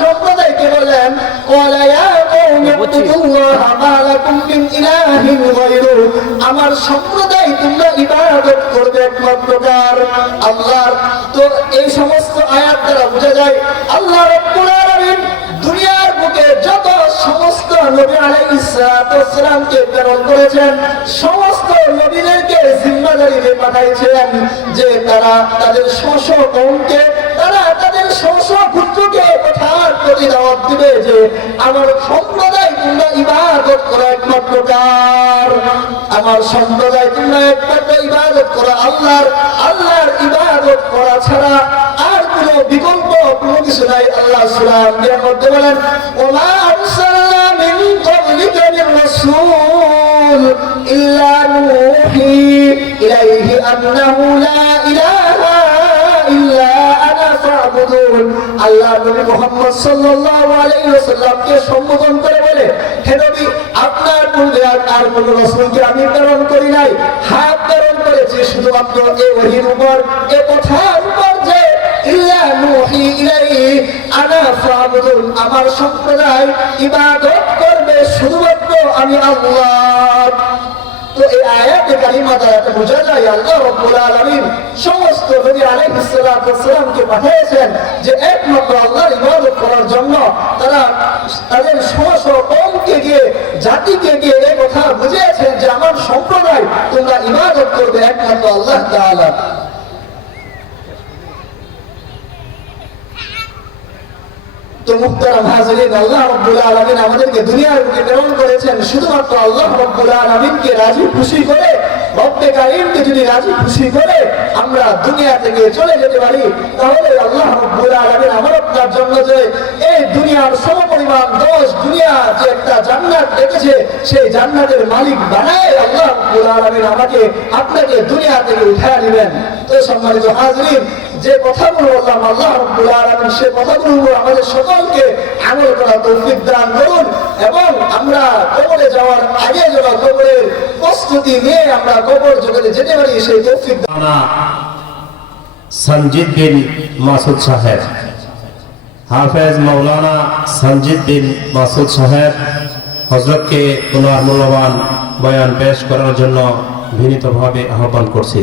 সম্প্রদায়কে বলেন "ক্বালা ইয়া কওমি ইবুদুল্লাহ মা লাকুম মিন ইলাহিন গায়রু। আমার সম্প্রদায় তোমরা ইবাদত করবে একমাত্র কার? আল্লাহর। তো এই সমস্ত আয়াত দ্বারা বোঝা যায় আল্লাহ রাব্বুল আলামিন দুনিয়ার বুকে যত সমস্ত নবী প্রেরণ করেছেন সমস্ত নবীদেরকে জিম্মাদারিতে পাঠাইছেন যে তারা তাদের স্ব প্রতি দাওয়াত দিবে যে আমার সম্প্রদায় তোমরা ইবাদত করো একমাত্র কার? আমার সম্প্রদায় তোমরা একমাত্র ইবাদত করো আল্লাহর আল্লাহর ইবাদত করা ছাড়া আর কোনো বিকল্প কোনো কিছু নাই। আল্লাহ এর মধ্যে বলেন, ওমা আরসালনা মিন ক্বাবলিকা ইলাইহি আন্নাহু ফাবুদুন আল্লাহ নবী মুহাম্মদ সাল্লাল্লাহু আলাইহি ওয়াসাল্লামকে সম্বোধন করে বলে, হে নবী, আপনার পূর্বে আর কোন রাসূলকে আমি প্রেরণ করি নাই। হাত প্রেরণ করেছি এই উপর উপর যে, ইল্লা নূহি ইলাইহি, আনা ফাবুদুন, আমার সম্প্রদায় ইবাদত করবে শুধুমাত্র আমি আল্লাহ। এই আয়াতে কালিমা দ্বারা বোঝা যায়, আল্লাহ রব্বুল আলামিন সমস্ত নবী আলাইহিস সালাতু ওয়াসসালামকে পাঠিয়েছেন যে একমাত্র আল্লাহর ইবাদত করার জন্য তারা তাদের সমস্ত কমকে গিয়ে, জাতিকে গিয়ে এই কথা বুঝিয়েছেন যে আমার সম্প্রদায় তোমরা ইবাদত করবে একমাত্র আল্লাহ তাআলা। আমরা দুনিয়া থেকে চলে যেতে পারি, তাহলে আল্লাহ আলামিন আমার আপনার জন্য যে এই দুনিয়ার সমপরিমাণ দোষ দুনিয়া যে একটা জান্নাত রেখেছে, সেই জান্নাতের মালিক বানায় আল্লাহ আলামিন আমাকে আপনাকে দুনিয়া থেকে উঠায় নেবেন তো সম্মানিত হাজিরিন যে কথাগুলো বললাম, আল্লাহ রব্বুল আলামিন সে কথাগুলো আমাদের সকলকে আমল করা তৌফিক দান করুন এবং আমরা কবরে যাওয়ার আগে যেন কবরের প্রস্তুতি নিয়ে আমরা কবর জগতে যেতে পারি, সেই তৌফিক দান সঞ্জিত বিন মাসুদ সাহেব। হাফেজ মৌলানা সঞ্জিত বিন মাসুদ সাহেব হজরতকে ওনার মূল্যবান বয়ান পেশ করার জন্য বিনীতভাবে আহ্বান করছি।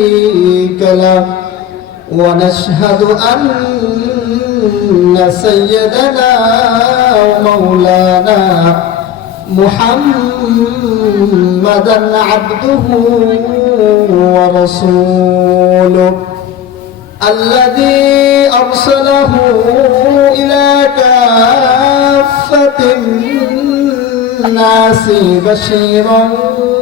شريك له ونشهد أن سيدنا ومولانا محمدا عبده ورسوله الذي أرسله إلى كافة الناس بشيرا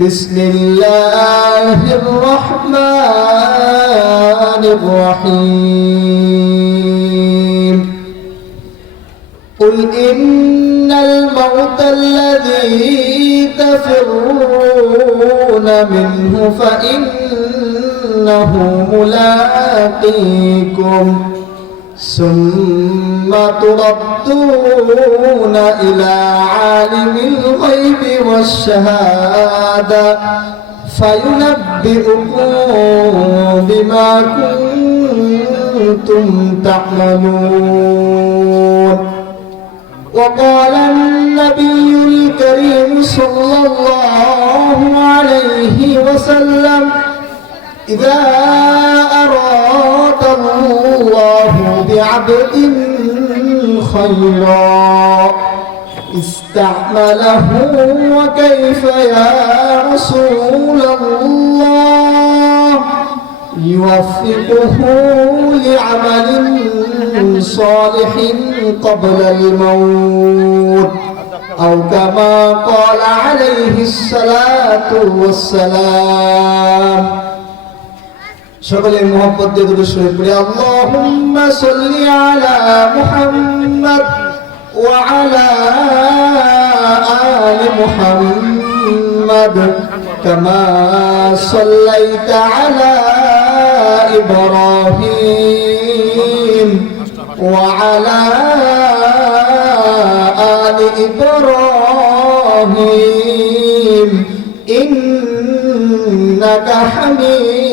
بسم الله الرحمن الرحيم. قل إن الموت الذي تفرون منه فإنه ملاقيكم. ثم تردون إلى عالم الغيب والشهادة فينبئكم بما كنتم تعملون. وقال النبي الكريم صلى الله عليه وسلم إذا أراد الله بعبد خيرا. استعمله وكيف يا رسول الله؟ يوفقه لعمل صالح قبل الموت. أو كما قال عليه الصلاة والسلام. সকলে মোহাম্মদ দিয়ে দুটো শরীফ পড়ি আল্লাহুম্মা সাল্লি আলা মুহাম্মদ ওয়া আলা আলি মুহাম্মদ কামা সাল্লাইতা আলা ইব্রাহিম ওয়া আলা আলি ইব্রাহিম إنك حميد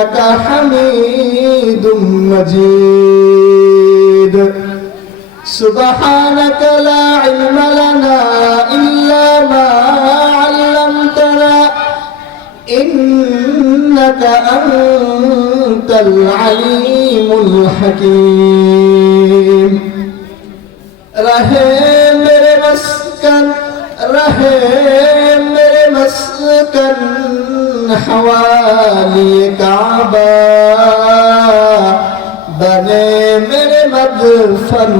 إنك حميد مجيد. سبحانك لا علم لنا إلا ما علمتنا. إنك أنت العليم الحكيم. رہے میرے مسکن رہے میرے مسکن बने मेरे मधुफन